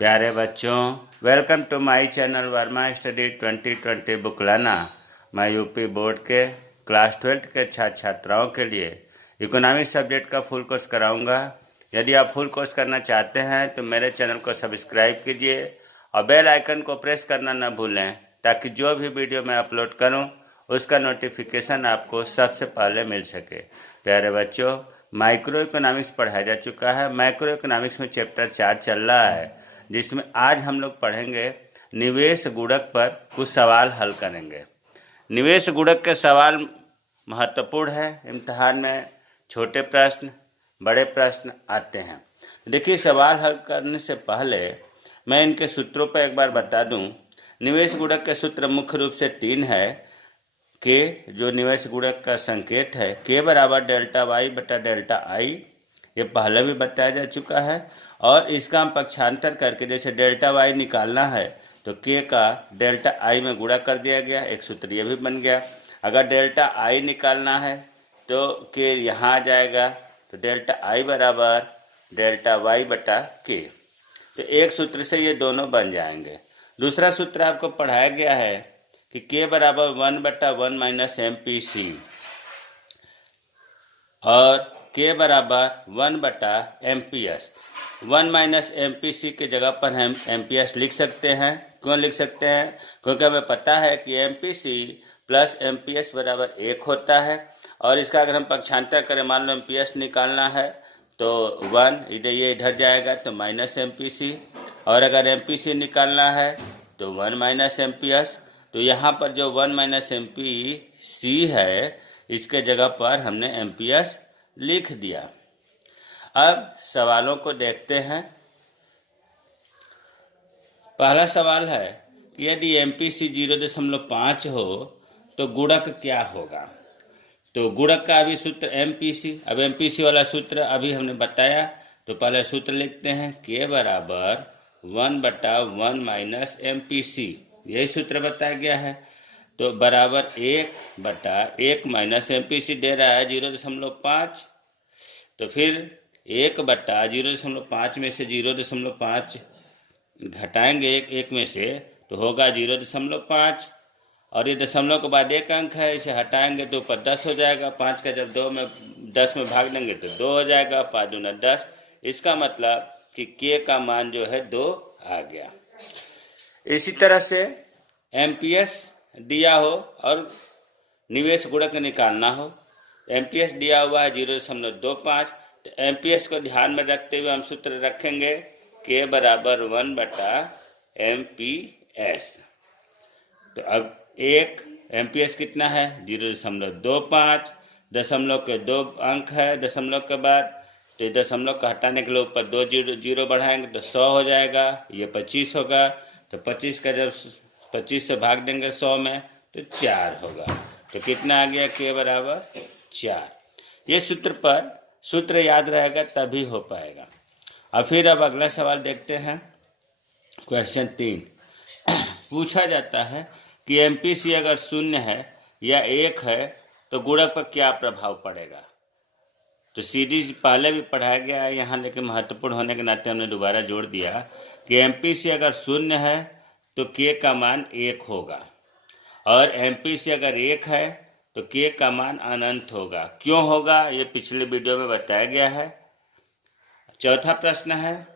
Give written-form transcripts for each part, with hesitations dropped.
प्यारे बच्चों, welcome to my channel Verma study 2020 book लाना। मैं यूपी बोर्ड के क्लास 12 के छात्र छात्राओं के लिए इकोनॉमिक्स सब्जेक्ट का फुल कोर्स कराऊंगा। यदि आप फुल कोर्स करना चाहते हैं तो मेरे चैनल को सब्सक्राइब कीजिए और बेल आइकन को प्रेस करना न भूलें, ताकि जो भी वीडियो मैं अपलोड करूं उसका नोटिफिकेशन आपको सबसे पहले मिल सके। प्यारे बच्चों, माइक्रो इकोनॉमिक्स पढ़ाया जा चुका है। माइक्रो इकोनॉमिक्स में चैप्टर 4 चल रहा है, जिसमें आज हम लोग पढ़ेंगे निवेश गुणक पर कुछ सवाल हल करेंगे। निवेश गुणक के सवाल महत्वपूर्ण है। इम्तिहान में छोटे प्रश्न, बड़े प्रश्न आते हैं। देखिए, सवाल हल करने से पहले मैं इनके सूत्रों पर एक बार बता दूं। निवेश गुणक के सूत्र मुख्य रूप से 3 है। के जो निवेश गुणक का संकेत है, के बराबर डेल्टा वाई बटा डेल्टा आई, ये पहले भी बताया जा चुका है। और इसका हम पक्षांतर करके जैसे डेल्टा वाई निकालना है तो के का डेल्टा आई में गुणा कर दिया गया, एक सूत्र ये भी बन गया। अगर डेल्टा आई निकालना है तो के यहाँ आ जाएगा, तो डेल्टा आई बराबर डेल्टा वाई बटा के, तो एक सूत्र से ये दोनों बन जाएंगे। दूसरा सूत्र आपको पढ़ाया गया है कि के बराबर 1/1 माइनस एम पी सी, और के बराबर 1/एमपीएस। 1 माइनस एम पी सी के जगह पर हम एमपीएस लिख सकते हैं। क्यों लिख सकते हैं? क्योंकि हमें पता है कि M P C plus M P S बराबर 1 होता है। और इसका अगर हम पक्षांतर करें, मान लो एम पी एस निकालना है तो 1 इधर ये इधर जाएगा तो माइनस एम पी सी, और अगर एम पी सी निकालना है तो 1 माइनस एम पी एस। तो यहाँ पर जो 1 माइनस एम पी सी है, इसके जगह पर हमने एम पी एस लिख दिया। अब सवालों को देखते हैं। पहला सवाल है कि यदि एम पी सी 0.5 हो तो गुणक क्या होगा। तो गुणक का अभी सूत्र एम पी सी, अब एम पी सी वाला सूत्र अभी हमने बताया, तो पहले सूत्र लिखते हैं के बराबर 1/1 माइनस एम पी सी, यही सूत्र बताया गया है। तो बराबर 1/1 माइनस एम पी सी दे रहा है 0.5, तो फिर 1/0.5 में से 0.5 घटाएंगे एक में से, तो होगा 0.5, और ये दशमलव के बाद एक अंक है, इसे हटाएंगे तो ऊपर 10 हो जाएगा। 5 का जब 10 में भाग देंगे तो 2 हो जाएगा, 5 दूना 10। इसका मतलब कि के का मान जो है 2 आ गया। इसी तरह से एमपीएस दिया हो और निवेश गुणक निकालना हो, एमपीएस दिया हुआ है 0.25, तो एमपीएस को ध्यान में रखते हुए हम सूत्र रखेंगे के बराबर 1/एमपीएस। तो अब एक एमपीएस कितना है 0.25, दशमलव के 2 अंक है दशमलव के बाद, तो दशमलव का हटाने के लिए ऊपर 2 जीरो बढ़ाएंगे तो 100 हो जाएगा, ये 25 होगा। तो 25 का जब 25 से भाग देंगे 100 में तो 4 होगा। तो कितना आ गया के बराबर 4। ये सूत्र याद रहेगा तभी हो पाएगा। और फिर अब अगला सवाल देखते हैं। क्वेश्चन 3 पूछा जाता है कि एमपीसी अगर 0 है या 1 है तो गुणक पर क्या प्रभाव पड़ेगा। तो सीरीज पहले भी पढ़ाया गया है यहाँ, लेकिन महत्वपूर्ण होने के नाते हमने दोबारा जोड़ दिया कि एमपीसी अगर 0 है तो के का मान 1 होगा, और एमपीसी अगर 1 है तो के का मान अनंत होगा। क्यों होगा, ये पिछले वीडियो में बताया गया है। चौथा प्रश्न है,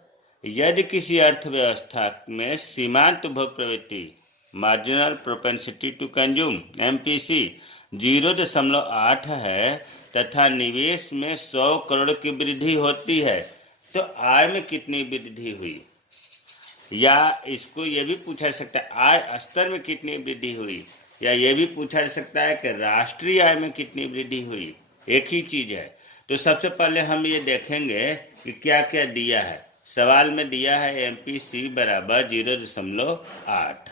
यदि किसी अर्थव्यवस्था में सीमांत उपभोग प्रवृत्ति marginal propensity to consume MPC 0.8 है तथा निवेश में 100 करोड़ की वृद्धि होती है, तो आय में कितनी वृद्धि हुई। या इसको ये भी पूछा जा सकता है आय स्तर में कितनी वृद्धि हुई, या ये भी पूछा जा सकता है कि राष्ट्रीय आय में कितनी वृद्धि हुई। एक ही चीज़ है। तो सबसे पहले हम ये देखेंगे कि क्या क्या दिया है। सवाल में दिया है एमपीसी बराबर 0.8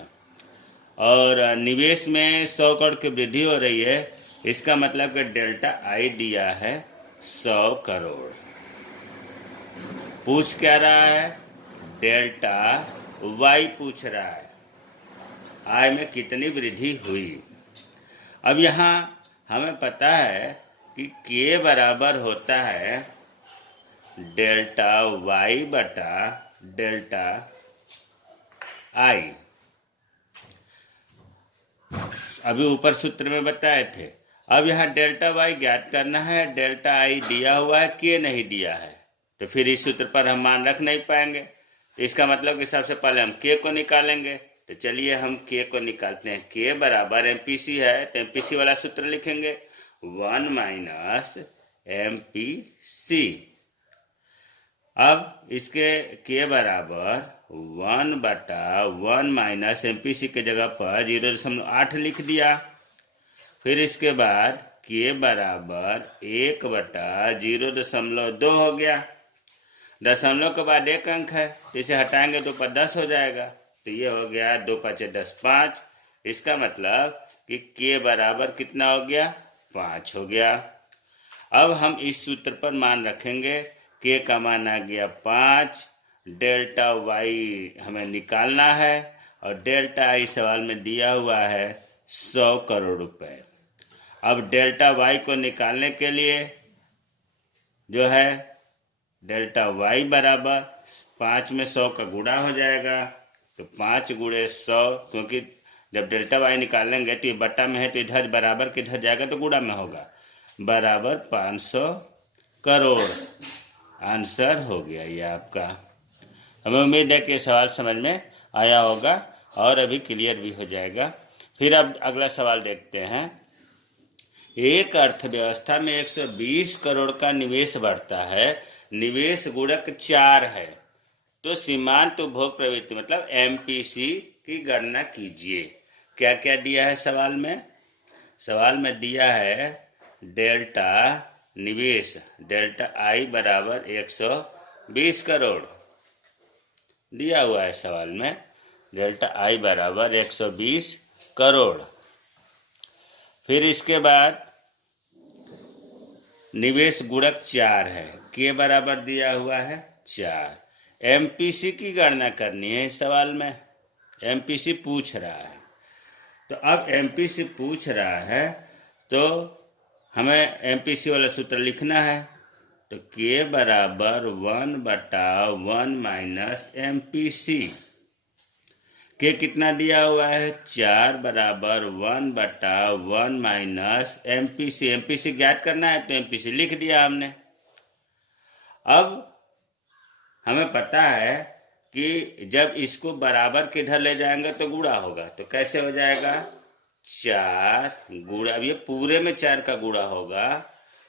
और निवेश में 100 करोड़ की वृद्धि हो रही है। इसका मतलब कि डेल्टा आई दिया है 100 करोड़। पूछ क्या रहा है, डेल्टा वाई पूछ रहा है, आय में कितनी वृद्धि हुई। अब यहाँ हमें पता है कि के बराबर होता है डेल्टा वाई बटा डेल्टा आई। अभी ऊपर सूत्र में बताए थे। अब यहाँ डेल्टा वाई ज्ञात करना है, डेल्टा आई दिया हुआ है, के नहीं दिया है, तो फिर इस सूत्र पर हम मान रख नहीं पाएंगे। इसका मतलब कि सबसे पहले हम के को निकालेंगे। तो चलिए हम के को निकालते हैं। के बराबर एमपीसी है, तो एमपीसी वाला सूत्र लिखेंगे 1 माइनस एमपीसी। अब इसके के बराबर 1/1 माइनस एमपीसी के जगह पर 0.8 लिख दिया। फिर इसके बाद के बराबर 1/0.2 हो गया। दशमलव के बाद एक अंक है, इसे हटाएंगे तो पर 10 हो जाएगा। तो ये हो गया 2 × 5 = 10, 5। इसका मतलब कि के बराबर कितना हो गया, 5 हो गया। अब हम इस सूत्र पर मान रखेंगे। के का मान आ गया 5। डेल्टा वाई हमें निकालना है और डेल्टा आई सवाल में दिया हुआ है 100 करोड़ रुपए। अब डेल्टा वाई को निकालने के लिए जो है डेल्टा वाई बराबर 5 में 100 का गुणा हो जाएगा। तो 5 × 100, क्योंकि जब डेल्टा वाई निकालेंगे तो ये बट्टा में है, तो इधर बराबर के इधर जाएगा तो गुणा में होगा, बराबर 500 करोड़। आंसर हो गया ये आपका। हमें उम्मीद है कि सवाल समझ में आया होगा और अभी क्लियर भी हो जाएगा। फिर अब अगला सवाल देखते हैं। एक अर्थव्यवस्था में 120 करोड़ का निवेश बढ़ता है, निवेश गुणक 4 है, तो सीमांत उपभोग प्रवृत्ति मतलब एमपीसी की गणना कीजिए। क्या क्या दिया है सवाल में? सवाल में दिया है डेल्टा निवेश, डेल्टा आई बराबर 120 करोड़ दिया हुआ है सवाल में। डेल्टा आई बराबर 120 करोड़। फिर इसके बाद निवेश गुणक 4 है, के बराबर दिया हुआ है 4। एमपीसी की गणना करनी है इस सवाल में, एमपीसी पूछ रहा है। तो अब एमपीसी पूछ रहा है तो हमें एमपीसी वाला सूत्र लिखना है। तो के बराबर 1/1 माइनस एमपीसी। के कितना दिया हुआ है, 4 बराबर 1/1 माइनस एमपीसी। एमपीसी ज्ञात करना है तो एमपीसी लिख दिया हमने। अब हमें पता है कि जब इसको बराबर के इधर ले जाएंगे तो गुणा होगा, तो कैसे हो जाएगा, 4 गुणा, अब ये पूरे में 4 का गुणा होगा,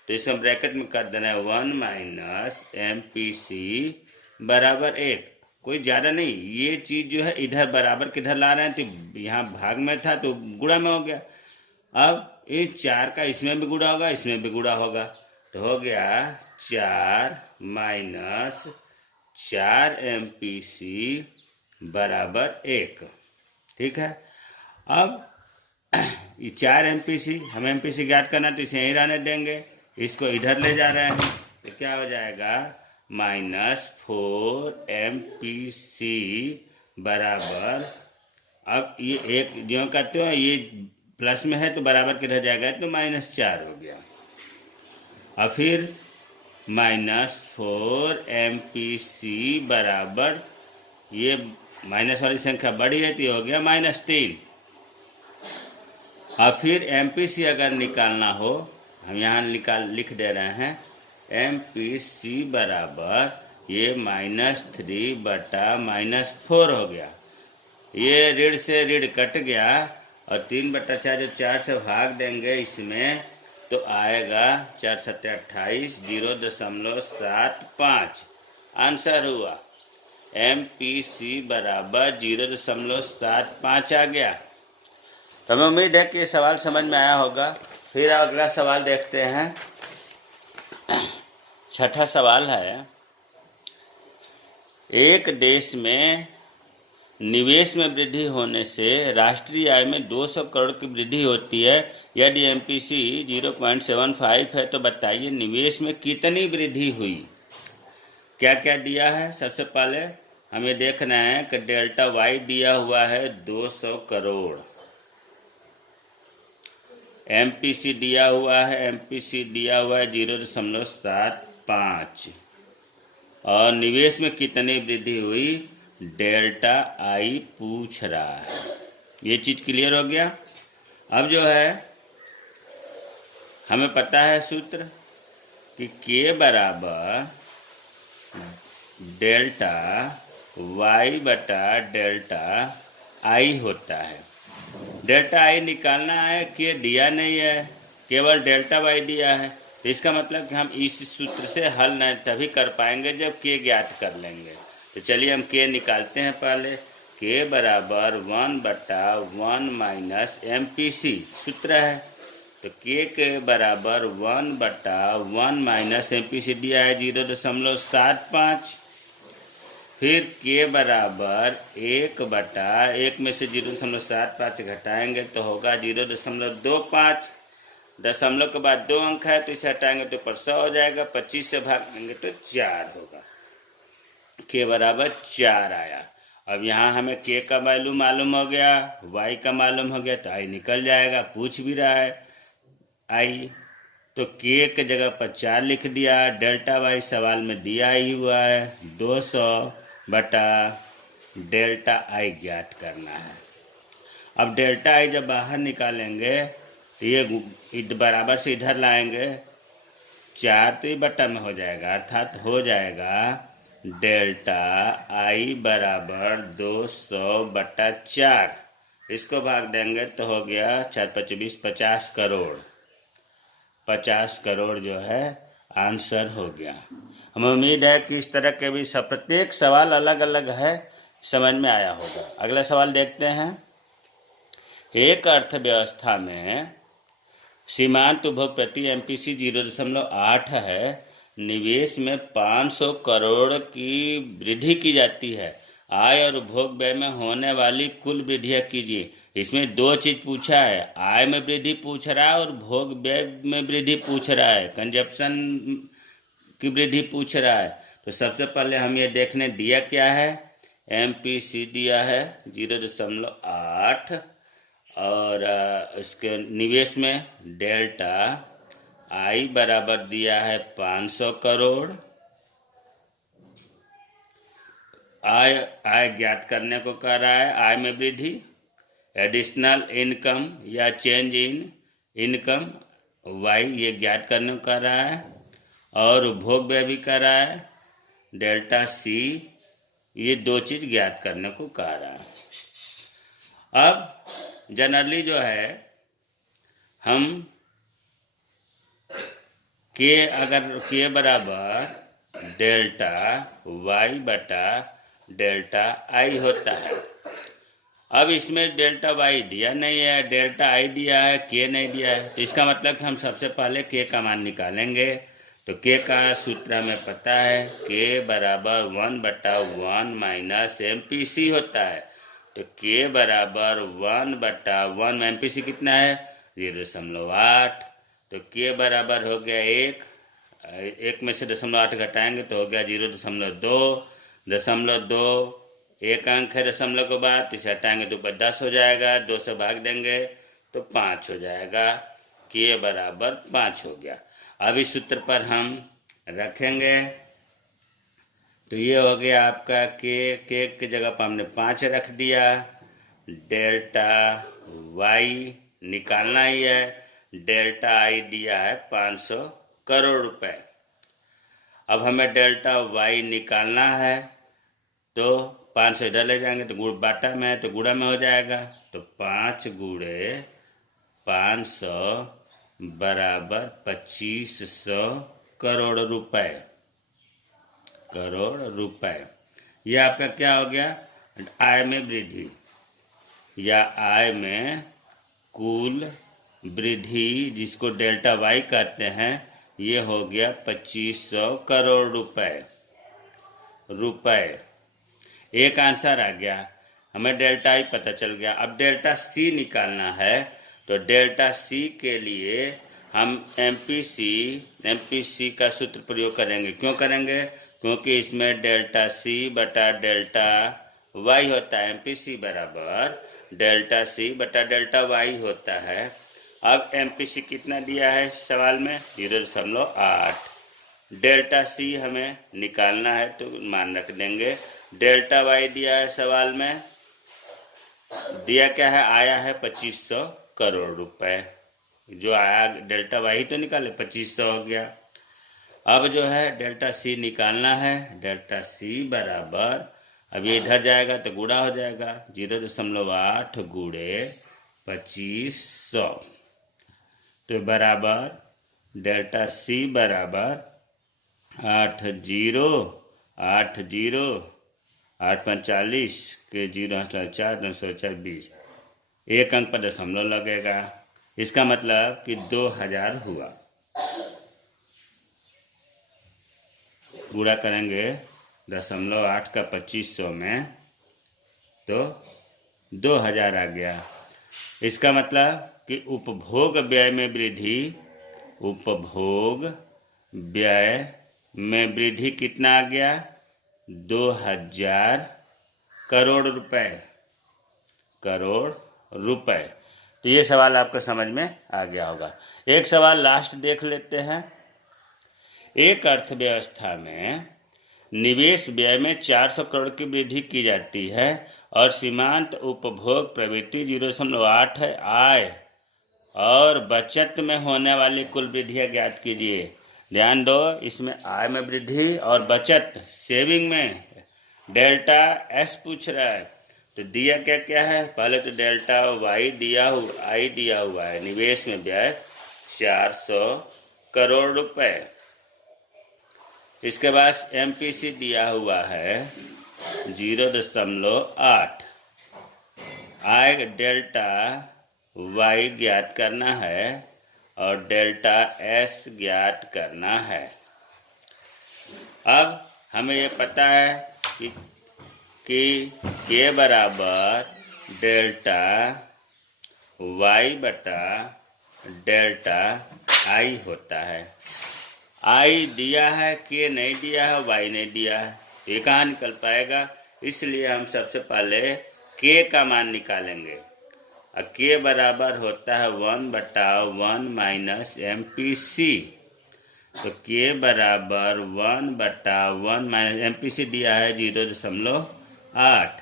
तो इसे हम ब्रैकेट में कर देना है 1 माइनस एमपीसी बराबर 1। कोई ज़्यादा नहीं, ये चीज़ जो है इधर बराबर किधर ला रहे हैं, तो यहाँ भाग में था तो गुणा में हो गया। अब इस 4 का इसमें भी गुणा होगा, इसमें भी गुणा होगा, तो हो गया 4 माइनस 4 एमपीसी बराबर 1। ठीक है। अब ये 4 एमपीसी, हम एमपीसी ज्ञात करना तो इसे यहीं रहने देंगे, इसको इधर ले जा रहे हैं, तो क्या हो जाएगा, -4 एमपीसी बराबर, अब ये एक जो करते हो ये प्लस में है तो बराबर किधर जाएगा, तो -4 हो गया। और फिर -4 एमपीसी बराबर, ये माइनस वाली संख्या बड़ी है तो ये हो गया -3। और फिर एमपीसी अगर निकालना हो, हम यहाँ लिख दे रहे हैं, एमपीसी बराबर ये -3 बटा -4 हो गया। ये ऋण से ऋण कट गया और 3/4 जो 4 से भाग देंगे इसमें तो आएगा 4 × 7 = 28, 0.75 आंसर हुआ। एमपीसी बराबर 0.75 आ गया। तो हमें उम्मीद है कि ये सवाल समझ में आया होगा। फिर अगला सवाल देखते हैं। छठा सवाल है, एक देश में निवेश में वृद्धि होने से राष्ट्रीय आय में 200 करोड़ की वृद्धि होती है। यदि एमपीसी 0.75 है तो बताइए निवेश में कितनी वृद्धि हुई। क्या क्या दिया है, सबसे पहले हमें देखना है कि डेल्टा वाई दिया हुआ है 200 करोड़, एमपीसी दिया हुआ है, एमपीसी दिया हुआ है 0.75, और निवेश में कितनी वृद्धि हुई डेल्टा आई पूछ रहा है। ये चीज़ क्लियर हो गया। अब जो है हमें पता है सूत्र कि k बराबर डेल्टा y बटा डेल्टा आई होता है। डेल्टा आई निकालना है, k दिया नहीं है, केवल डेल्टा y दिया है। तो इसका मतलब कि हम इस सूत्र से हल नहीं तभी कर पाएंगे जब k ज्ञात कर लेंगे। तो चलिए हम k निकालते हैं। पहले k बराबर 1/1 माइनस MPC सूत्र है। तो k के बराबर 1/1 माइनस MPC दिया है 0.75। फिर k बराबर 1/1 में से 0.75 घटाएंगे तो होगा 0.25। दशमलव के बाद 2 अंक है तो इसे हटाएंगे तो ऊपर 100 हो जाएगा। 25 से भाग देंगे तो 4 होगा। k बराबर 4 आया। अब यहाँ हमें k का वैल्यू मालूम हो गया, y का मालूम हो गया, तो i निकल जाएगा। पूछ भी रहा है i, तो k के जगह पर 4 लिख दिया। डेल्टा y सवाल में दिया ही हुआ है 200 बटा डेल्टा i ज्ञात करना है। अब डेल्टा i जब बाहर निकालेंगे तो ये बराबर से इधर लाएंगे, 4 तो ये बटा में हो जाएगा, अर्थात हो जाएगा डेल्टा i बराबर 200/4। इसको भाग देंगे तो हो गया 4×5 = 20, 50 करोड़। 50 करोड़ जो है आंसर हो गया। हमें उम्मीद है कि इस तरह के भी प्रत्येक सवाल अलग अलग है, समझ में आया होगा। अगला सवाल देखते हैं। एक अर्थव्यवस्था में सीमांत उपभोग प्रति MPC 0.8 है। निवेश में 500 करोड़ की वृद्धि की जाती है। आय और उपभोग व्यय में होने वाली कुल वृद्धियाँ कीजिए। इसमें 2 चीज़ पूछा है, आय में वृद्धि पूछ रहा है और भोग व्यय में वृद्धि पूछ रहा है, कंजप्शन की वृद्धि पूछ रहा है। तो सबसे पहले हम ये देखने दिया क्या है, MPC दिया है 0.8 और इसके निवेश में डेल्टा आई बराबर दिया है 500 करोड़। आय ज्ञात करने को कह रहा है, आय में वृद्धि, एडिशनल इनकम या चेंज इन इनकम वाई ये ज्ञात करने को कह रहा है, और उपभोग व्यय भी कह रहा है डेल्टा सी, ये 2 चीज़ ज्ञात करने को कह रहा है। अब जनरली जो है हम अगर k बराबर डेल्टा y बटा डेल्टा i होता है। अब इसमें डेल्टा y दिया नहीं है, डेल्टा i दिया है, k नहीं दिया है। तो इसका मतलब कि हम सबसे पहले k का मान निकालेंगे। तो k का सूत्र हमें पता है, k बराबर 1/1 माइनस MPC होता है। तो k बराबर 1/1 में MPC कितना है 0.8। तो k बराबर हो गया 1 में से 0.8 घटाएंगे तो हो गया 0.2। 0.2 एक अंक है दशमलव के बाद, इसे हटाएंगे तो ऊपर 10 हो जाएगा। 2 से भाग देंगे तो 5 हो जाएगा। k बराबर 5 हो गया। अब इस सूत्र पर हम रखेंगे तो ये हो गया आपका k की जगह पर हमने 5 रख दिया। डेल्टा y निकालना ही है, डेल्टा i दिया है 500 करोड़ रुपए। अब हमें डेल्टा y निकालना है तो 5 से इधर ले जाएंगे तो गुड़ बाटा में है तो गुड़ा में हो जाएगा। तो 5 गुणे 500 बराबर 2500 करोड़ रुपए। ये आपका क्या हो गया, आय में वृद्धि या आय में कुल वृद्धि जिसको डेल्टा y कहते हैं, ये हो गया 2500 करोड़ रुपए। एक आंसर आ गया, हमें डेल्टा i पता चल गया। अब डेल्टा c निकालना है तो डेल्टा c के लिए हम MPC का सूत्र प्रयोग करेंगे। क्यों करेंगे, क्योंकि इसमें डेल्टा c बटा डेल्टा y होता है। MPC बराबर डेल्टा c बटा डेल्टा y होता है। अब MPC कितना दिया है सवाल में 0.8। डेल्टा c हमें निकालना है तो मान रख देंगे डेल्टा वाई दिया है सवाल में, दिया क्या है, आया है 2500 करोड़ रुपए। जो आया डेल्टा वाई तो निकाले, 2500 हो गया। अब जो है डेल्टा सी निकालना है। डेल्टा सी बराबर, अब ये इधर जाएगा तो गुणा हो जाएगा, 0.8 गुणे 2500, तो बराबर डेल्टा सी बराबर 80 80 8 के 0.4 904 20, एक अंक पर दशमलव लगेगा। इसका मतलब कि 2000 हुआ। गुणा करेंगे 0.8 का 2500 में तो 2000 आ गया। इसका मतलब कि उपभोग व्यय में वृद्धि, उपभोग व्यय में वृद्धि कितना आ गया, 2000 करोड़ रुपए, करोड़ रुपए। तो ये सवाल आपको समझ में आ गया होगा। एक सवाल लास्ट देख लेते हैं। एक अर्थव्यवस्था में निवेश व्यय में 400 करोड़ की वृद्धि की जाती है और सीमांत उपभोग प्रवृत्ति 0.8 है। आय और बचत में होने वाली कुल वृद्धियाँ ज्ञात कीजिए। ध्यान दो, इसमें आय में वृद्धि और बचत सेविंग में डेल्टा एस पूछ रहा है। तो दिया क्या क्या है, पहले तो डेल्टा वाई दिया हुआ, आई दिया हुआ है, निवेश में व्यय 400 करोड़ रुपए। इसके बाद एमपीसी दिया हुआ है 0.8, आय डेल्टा वाई ज्ञात करना है और डेल्टा एस ज्ञात करना है। अब हमें ये पता है कि के बराबर डेल्टा वाई बटा डेल्टा आई होता है। आई दिया है, के नहीं दिया है, वाई नहीं दिया है, ये कहाँ निकल पाएगा। इसलिए हम सबसे पहले के का मान निकालेंगे। के बराबर होता है 1/1 माइनस MPC। तो के बराबर 1/1 माइनस MPC दिया है 0.8,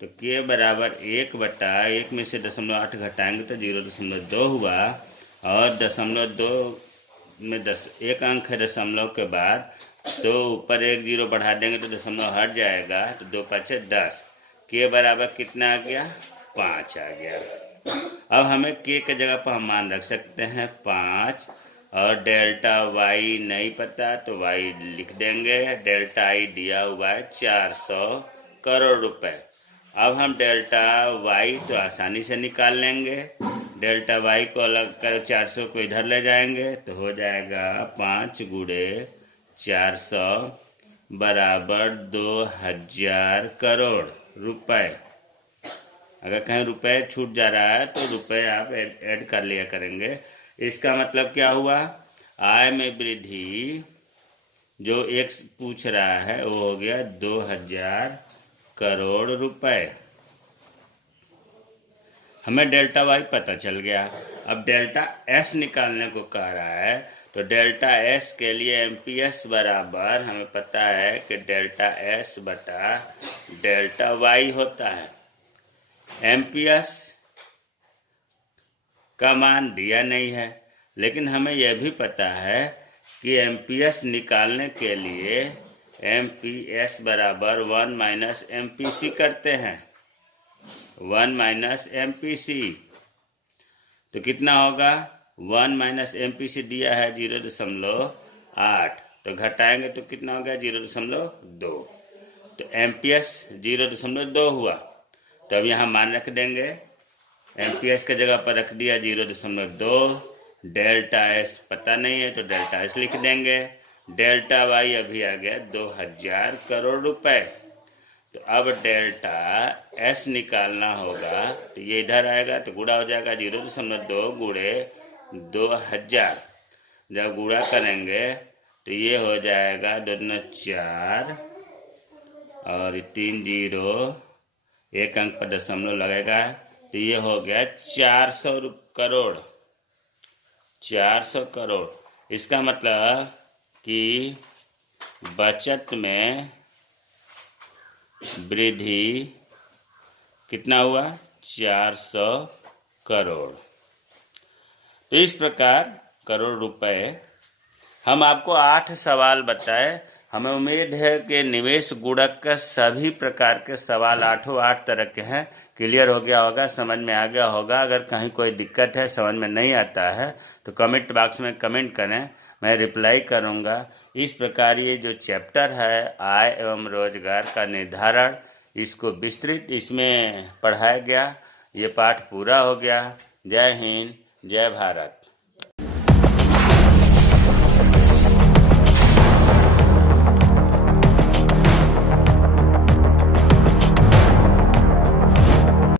तो के बराबर 1/1 में से 0.8 घटाएंगे तो 0.2 हुआ, और 0.2 में 10 एक अंक है दशमलव के बाद, तो ऊपर एक 0 बढ़ा देंगे तो दशमलव हट जाएगा, तो 2 5 10। के बराबर कितना आ गया, 5 आ गया। अब हमें के के जगह पर हम मान रख सकते हैं 5, और डेल्टा वाई नहीं पता तो वाई लिख देंगे। डेल्टा आई दिया हुआ है 400 करोड़ रुपए। अब हम डेल्टा वाई तो आसानी से निकाल लेंगे। डेल्टा वाई को अलग कर 400 को इधर ले जाएंगे तो हो जाएगा 5 गुणे 400 बराबर 2000 करोड़ रुपए। अगर कहीं रुपए छूट जा रहा है तो रुपए आप ऐड कर लिया करेंगे। इसका मतलब क्या हुआ, आय में वृद्धि जो एक पूछ रहा है वो हो गया 2000 करोड़ रुपए। हमें डेल्टा वाई पता चल गया। अब डेल्टा एस निकालने को कह रहा है, तो डेल्टा एस के लिए एमपीएस बराबर हमें पता है कि डेल्टा एस बटा डेल्टा वाई होता है। एमपीएस का मान दिया नहीं है, लेकिन हमें यह भी पता है कि एमपीएस निकालने के लिए एमपीएस बराबर 1 माइनस एमपीसी करते हैं। 1 माइनस एमपीसी तो कितना होगा, 1 माइनस एमपीसी दिया है 0.8, तो घटाएंगे तो कितना होगा 0.2, तो एमपीएस 0.2 हुआ। तो अब यहाँ मान रख देंगे, एमपीएस के जगह पर रख दिया 0.2, डेल्टा एस पता नहीं है तो डेल्टा एस लिख देंगे। डेल्टा वाई अभी आ गया 2000 करोड़ रुपए। तो अब डेल्टा एस निकालना होगा, तो ये इधर आएगा तो गुणा हो जाएगा 0.2 गुणे 2000। जब गुणा करेंगे तो ये हो जाएगा 2 4 और 3 0, एक अंक पर दशमलव लगेगा, तो ये हो गया 400 करोड़। 400 करोड़। इसका मतलब कि बचत में वृद्धि कितना हुआ? 400 करोड़। तो इस प्रकार करोड़ रुपए। हम आपको 8 सवाल बताए। हमें उम्मीद है कि निवेश गुणक का सभी प्रकार के सवाल 8 तरह के हैं, क्लियर हो गया होगा, समझ में आ गया होगा। अगर कहीं कोई दिक्कत है, समझ में नहीं आता है, तो कमेंट बॉक्स में कमेंट करें, मैं रिप्लाई करूंगा। इस प्रकार ये जो चैप्टर है आय एवं रोजगार का निर्धारण, इसको विस्तृत इसमें पढ़ाया गया। ये पाठ पूरा हो गया। जय हिंद, जय भारत।